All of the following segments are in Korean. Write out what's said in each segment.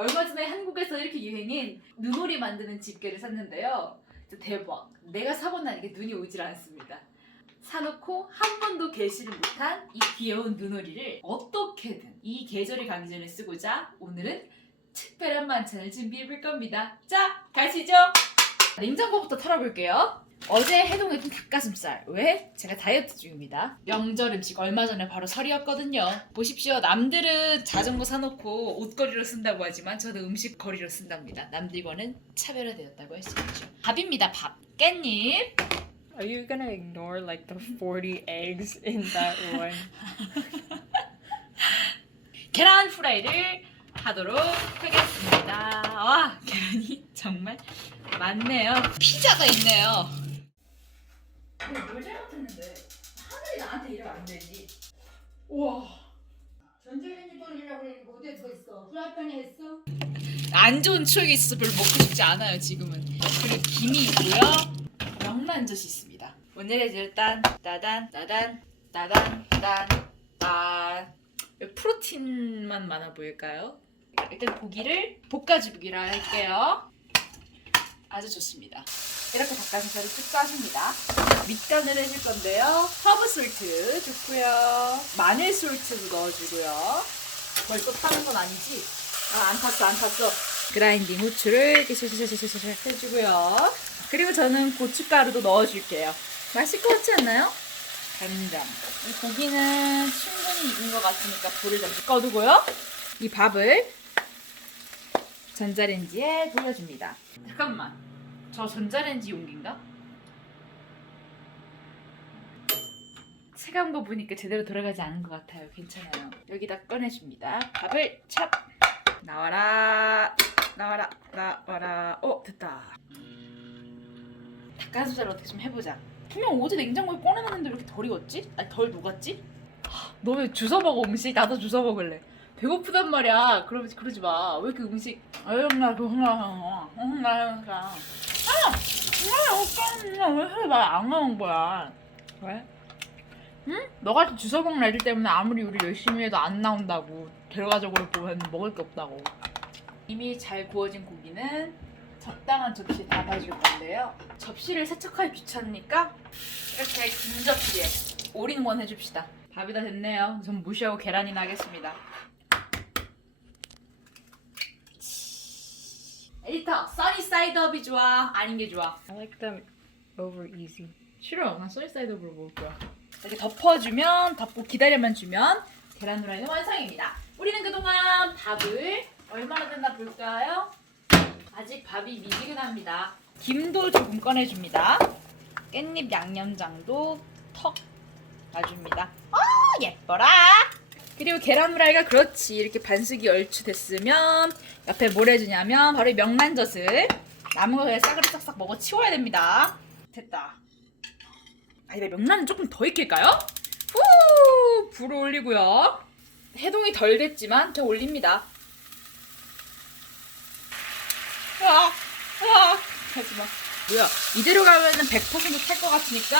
얼마 전에 한국에서 이렇게 유행인 눈오리 만드는 집게를 샀는데요. 진짜 대박. 내가 사고 나니까 눈이 오질 않습니다. 사놓고 한 번도 개시를 못한 이 귀여운 눈오리를 어떻게든 이 계절이 가기 전에 쓰고자 오늘은 특별한 만찬을 준비해볼 겁니다. 자, 가시죠. 냉장고부터 털어볼게요. 어제 해동했던 닭가슴살. 왜? 제가 다이어트 중입니다. 명절 음식 얼마 전에 바로 설이었거든요. 보십시오. 남들은 자전거 사놓고 옷걸이로 쓴다고 하지만 저는 음식거리로 쓴답니다. 남들 거는 차별화되었다고 할 수 있죠. 밥입니다. 밥. 깻잎. Are you gonna ignore like the 40 eggs in that one? 계란 후라이를 하도록 하겠습니다. 와, 계란이 정말 많네요. 피자가 있네요. 뭘 잘못했는데 하늘이 나한테 이러면 안 되지. 우와. 전자레인지 돌리려고 그랬는데 어디에 들어있어? 프라이팬에 했어? 안 좋은 추억이 있어서 별로 먹고 싶지 않아요 지금은. 그리고 김이 있고요. 명란젓이 있습니다. 오늘의 일단 따단 따단 따단 딴 프로틴만 많아 보일까요? 일단 고기를 볶아주기로 할게요. 아주 좋습니다. 이렇게 닭가슴살을 쭉 싸줍니다. 밑간을 해줄 건데요. 허브 솔트 좋고요. 마늘 솔트도 넣어주고요. 벌써 타는 건 아니지? 안 탔어. 그라인딩 후추를 이렇게 샤샤샤샤샤 해주고요. 그리고 저는 고춧가루도 넣어줄게요. 맛있을 것 같지 않나요? 간장. 이 고기는 충분히 익은 것 같으니까 불을 잠시 꺼두고요. 이 밥을 전자레인지에 돌려줍니다. 잠깐만. 저 전자레인지 용기인가? 체감한 거 보니까 제대로 돌아가지 않은 것 같아요. 괜찮아요. 여기다 꺼내줍니다. 밥을 찹! 나와라. 됐다. 닭가슴살 어떻게 좀 해보자. 분명 어제 냉장고에 꺼내놨는데 왜 이렇게 덜 익었지? 아니 덜 녹았지? 너 왜 주워 먹어 음식? 나도 주워 먹을래. 배고프단 말이야. 그러지 마. 왜 이렇게 음식? 왜 안 하는 거야? 왜? 응? 너같이 주워 먹는 애들 때문에 아무리 우리 열심히 해도 안 나온다고. 결과적으로 보면 먹을 게 없다고. 이미 잘 구워진 고기는 적당한 접시에 담아줄 건데요. 접시를 세척하기 귀찮으니까 이렇게 긴 접시에 올인원 해줍시다. 밥이 다 됐네요. 전 무시하고 계란이나 하겠습니다. 에디터, 써니 사이드업이 좋아? 아닌 게 좋아? I like them over easy. 싫어. 난 써니 사이드업으로 먹을 거야. 이렇게 덮어주면, 덮고 기다려만 주면 계란 후라이는 완성입니다. 우리는 그동안 밥을 얼마나 됐나 볼까요? 아직 밥이 미지근합니다. 김도 조금 꺼내줍니다. 깻잎 양념장도 턱 놔줍니다. 예뻐라. 그리고 계란 후라이가 그렇지 이렇게 반숙이 얼추 됐으면 옆에 뭘 해주냐면 바로 이 명란젓을 남은 거 그냥 싸그리 싹싹 먹어 치워야 됩니다. 됐다. 아니 명란은 조금 더 익힐까요? 후 불을 올리고요. 해동이 덜 됐지만 더 올립니다. 하지마. 뭐야? 이대로 가면은 100% 탈 것 같으니까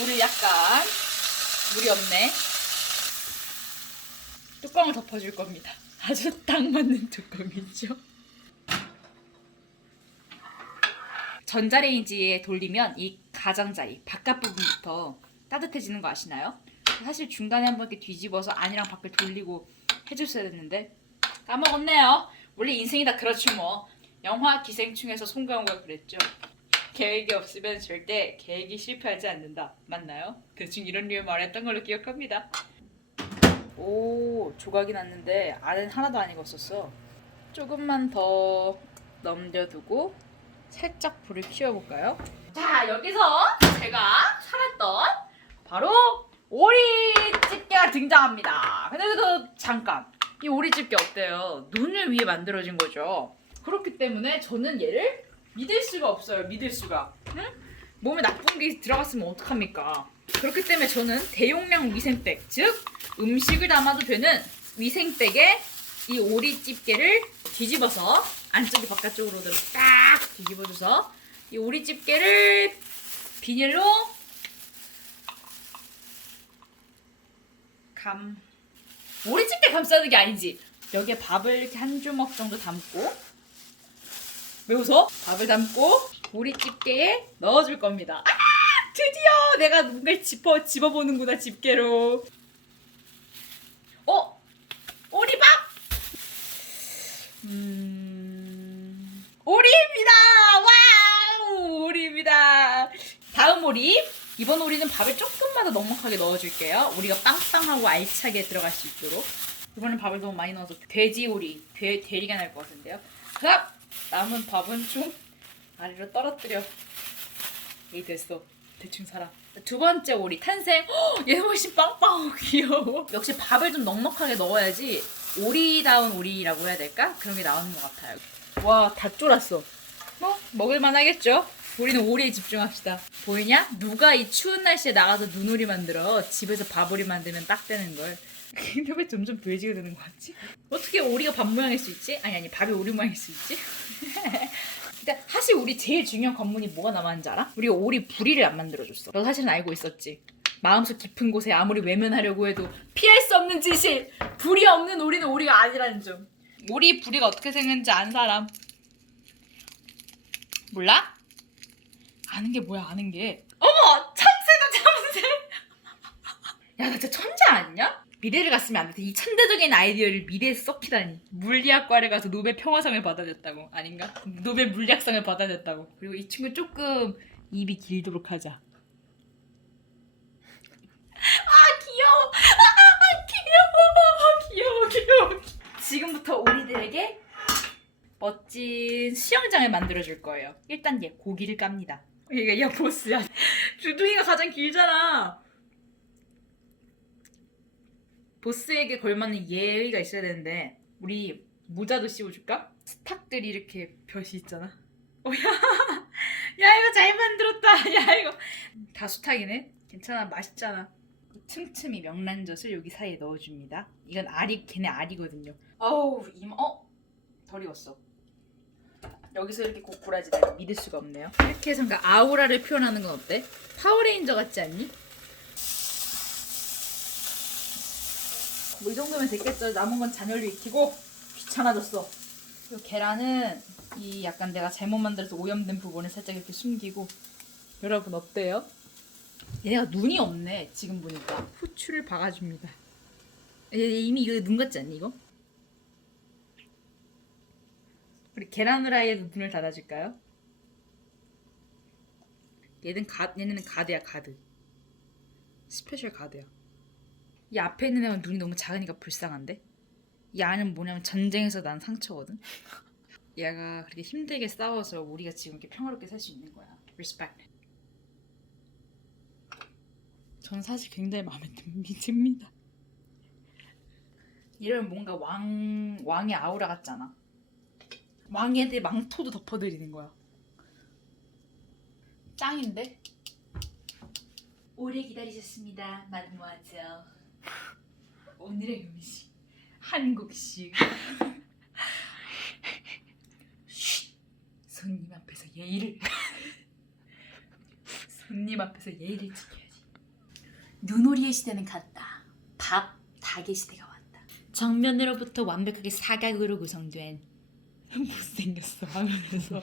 물이 없네. 뚜껑을 덮어줄 겁니다. 아주 딱 맞는 뚜껑이죠. 전자레인지에 돌리면 이 가장자리 바깥 부분부터 따뜻해지는 거 아시나요? 사실 중간에 한번 이렇게 뒤집어서 안이랑 밖을 돌리고 해줬어야 했는데 까먹었네요. 원래 인생이 다 그렇지 뭐. 영화 기생충에서 송강호가 그랬죠. 계획이 없으면 절대 계획이 실패하지 않는다. 맞나요? 대충 이런 류의 말을 했던 걸로 기억합니다. 오, 조각이 났는데 안엔 하나도 안 익었었어. 조금만 더 넘겨두고 살짝 불을 키워볼까요? 자, 여기서 제가 살았던 바로 오리집게가 등장합니다. 근데 잠깐, 이 오리집게 어때요? 눈을 위해 만들어진 거죠. 그렇기 때문에 저는 얘를 믿을 수가 없어요. 믿을 수가. 응? 몸에 나쁜 게 들어갔으면 어떡합니까? 그렇기 때문에 저는 대용량 위생백, 즉 음식을 담아도 되는 위생백에 이 오리집게를 뒤집어서 안쪽이 바깥쪽으로 딱 뒤집어줘서 이 오리집게를 비닐로 오리집게 감싸는 게 아니지. 여기에 밥을 이렇게 한 주먹 정도 담고, 왜 웃어? 밥을 담고 우리 집게에 넣어줄 겁니다. 아! 드디어 내가 뭔가를 집어보는구나, 집게로. 오리밥! 오리입니다! 와우! 오리입니다. 다음 오리. 이번 오리는 밥을 조금만 더 넉넉하게 넣어줄게요. 오리가 빵빵하고 알차게 들어갈 수 있도록. 이번엔 밥을 너무 많이 넣어서 돼지 오리, 대리가 날 것 같은데요. 그럼 남은 밥은 좀 아래로 떨어뜨려. 이 됐어. 대충 살아. 두 번째 오리 탄생. 얘 훨씬 빵빵하고 귀여워. 역시 밥을 좀 넉넉하게 넣어야지 오리다운 오리라고 해야 될까? 그런 게 나오는 것 같아요. 와, 다 쫄았어. 뭐 먹을만 하겠죠? 우리는 오리에 집중합시다. 보이냐? 누가 이 추운 날씨에 나가서 눈오리 만들어. 집에서 밥오리 만들면 딱 되는 걸. 근데 왜 점점 돼지가 되는 거 같지? 어떻게 오리가 밥 모양일 수 있지? 아니 밥이 오리 모양일 수 있지? 근데 사실 우리 제일 중요한 관문이 뭐가 남았는지 알아? 우리가 오리 부리를 안 만들어줬어. 너 사실은 알고 있었지? 마음속 깊은 곳에 아무리 외면하려고 해도 피할 수 없는 진실! 부리 없는 오리는 오리가 아니라는 점. 오리 부리가 어떻게 생겼는지 아는 사람 몰라? 아는 게 뭐야, 아는 게. 어머! 천재다, 천재! 야, 나 진짜 천재 아니냐? 미대를 갔으면 안 돼. 이 천대적인 아이디어를 미대에서 썩히다니. 물리학과를 가서 노벨 평화상을 받아냈다고. 아닌가? 노벨 물리학상을 받아냈다고. 그리고 이 친구 조금 입이 길도록 하자. 아, 귀여워! 귀여워. 지금부터 오리들에게 멋진 수영장을 만들어줄 거예요. 1단계, 고기를 깝니다. 야, 보스야. 주둥이가 가장 길잖아. 보스에게 걸맞는 예의가 있어야 되는데 우리 모자도 씌워줄까? 스탁들이 이렇게 벼시 있잖아. 야 이거 잘 만들었다. 야 이거 다 수탉이네. 괜찮아, 맛있잖아. 틈틈이 명란젓을 여기 사이에 넣어줍니다. 이건 알이, 걔네 알이거든요. 어우 이마, 덜 익었어. 여기서 이렇게 고꾸라지다니 믿을 수가 없네요. 이렇게 해서 그러니까 아우라를 표현하는 건 어때? 파워레인저 같지 않니? 뭐 이 정도면 됐겠죠. 남은 건 잔열로 익히고. 귀찮아졌어. 이 계란은 이 약간 내가 잘못 만들어서 오염된 부분을 살짝 이렇게 숨기고. 여러분 어때요? 얘가 눈이 없네. 지금 보니까 후추를 박아줍니다. 이미 이거 눈 같지 않니 이거? 우리 계란 후라이에도 눈을 닫아줄까요? 얘네는 가드야, 가드. 스페셜 가드야. 이 앞에 있는 애는 눈이 너무 작으니까 불쌍한데? 이 안은 뭐냐면 전쟁에서 난 상처거든? 얘가 그렇게 힘들게 싸워서 우리가 지금 이렇게 평화롭게 살 수 있는 거야. Respect. 전 사실 굉장히 마음에 듭니다. 이러면 뭔가 왕의 아우라 같잖아. 왕애들 망토도 덮어드리는 거야. 짱인데? 오래 기다리셨습니다, 마드모아젤. 오늘의 음식, 한국식. 쉿! 손님 앞에서 예의를 지켜야지. 눈오리의 시대는 갔다. 닭의 시대가 왔다. 정면으로부터 완벽하게 사각으로 구성된 못생겼어 하면서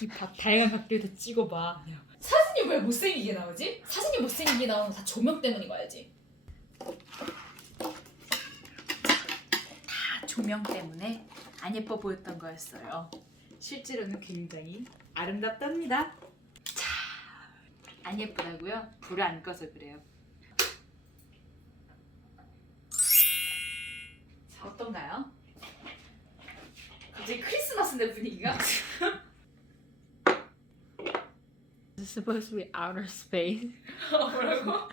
이 다양한 각도에서 찍어봐. 사진이 왜 못생기게 나오지? 사진이 못생기게 나오는 건 다 조명 때문인 거야지. 다 조명 때문에 안 예뻐 보였던 거였어요. 실제로는 굉장히 아름답답니다. 자, 안 예쁘다고요? 불을 안 꺼서 그래요. 자, 어떤가요? 갑자기 크리스마스인데 분위기가? It's supposed to be outer space. 뭐라고?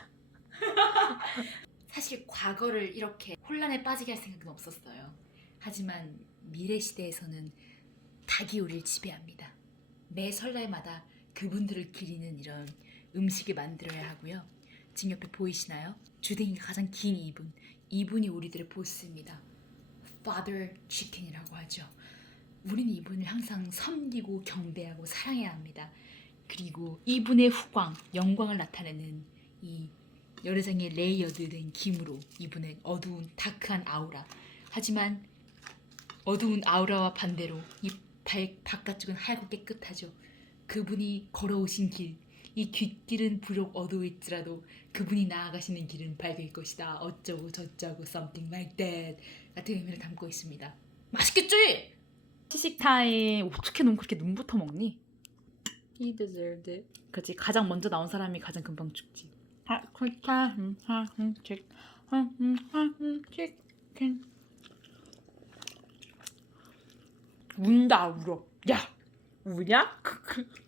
사실 과거를 이렇게 혼란에 빠지게 할 생각은 없었어요. 하지만 미래 시대에서는 닭이 우리를 지배합니다. 매 설날마다 그분들을 기리는 이런 음식을 만들어야 하고요. 지금 옆에 보이시나요? 주댕이가 가장 긴 이분이 우리들의 보스입니다. Father Chicken이라고 하죠. 우리는 이분을 항상 섬기고 경배하고 사랑해야 합니다. 그리고 이분의 후광, 영광을 나타내는 이 여러 장의 레이어드된 김으로 이분의 어두운 다크한 아우라, 하지만 어두운 아우라와 반대로 이 바깥쪽은 하얗고 깨끗하죠. 그분이 걸어오신 길, 이 뒷길은 비록 어두울지라도 그분이 나아가시는 길은 밝을 것이다. 어쩌고 저쩌고 something like that 같은 의미를 담고 있습니다. 맛있겠지? 시식 타임. 어떻게 넌 그렇게 눈부터 먹니? He deserved it. 그렇지. 가장 먼저 나온 사람이 가장 금방 죽지. 치킨. 운다 울어. 야 우냐?